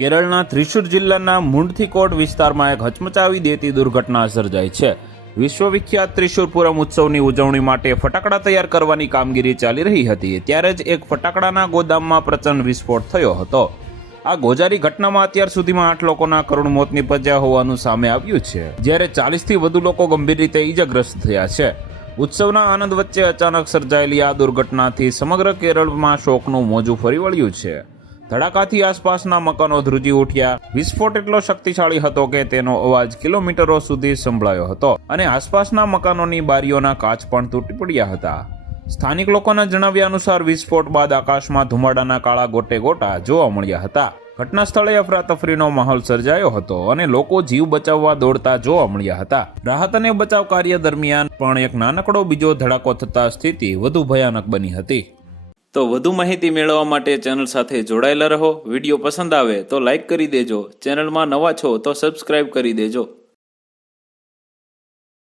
કેરળના થ્રિશુર જિલ્લાના મુંડથીકોટ વિસ્તારમાં એક હચમચાવી દેતી દુર્ઘટના સર્જાઈ છે. વિશ્વવિખ્યાત ત્રિશુર પૂરમ ઉત્સવની ઉજવણી માટે ફટાકડા તૈયાર કરવાની કામગીરી ચાલી રહી હતી ત્યારે જ એક ફટાકડાના ગોદામમાં પ્રચંડ વિસ્ફોટ થયો હતો. આ ગોજારી ઘટનામાં અત્યાર સુધીમાં 8 લોકોના કરુણ મોત નીપજ્યા હોવાનું સામે આવ્યું છે, જ્યારે 40થી વધુ લોકો ગંભીર રીતે ઈજાગ્રસ્ત થયા છે. ઉત્સવના આનંદ વચ્ચે અચાનક સર્જાયેલી આ દુર્ઘટનાથી સમગ્ર કેરળમાં શોકનું મોજું ફરી વળ્યું છે. ધડાકાથી આસપાસના મકાનો ધ્રુજી ઉઠ્યા. વિસ્ફોટ એટલો શક્તિશાળી હતો કે તેનો અવાજ કિલોમીટરો સુધી સંભળાયો હતો અને આસપાસના મકાનોની બારીઓના કાચ પણ તૂટી પડ્યા હતા. સ્થાનિક લોકોના જણાવ્યા અનુસાર વિસ્ફોટ બાદ આકાશમાં ધુમાડાના કાળા ગોટે ગોટા જોવા મળ્યા હતા. ઘટના સ્થળે અફરાતફરીનો માહોલ સર્જાયો હતો અને લોકો જીવ બચાવવા દોડતા જોવા મળ્યા હતા. રાહત અને બચાવ કાર્ય દરમિયાન પણ એક નાનકડો બીજો ધડાકો થતા સ્થિતિ વધુ ભયાનક બની હતી. તો વધુ માહિતી મેળવવા માટે ચેનલ સાથે જોડાયેલા રહો. વિડીયો પસંદ આવે તો લાઈક કરી દેજો. ચેનલમાં નવા છો તો સબસ્ક્રાઇબ કરી દેજો.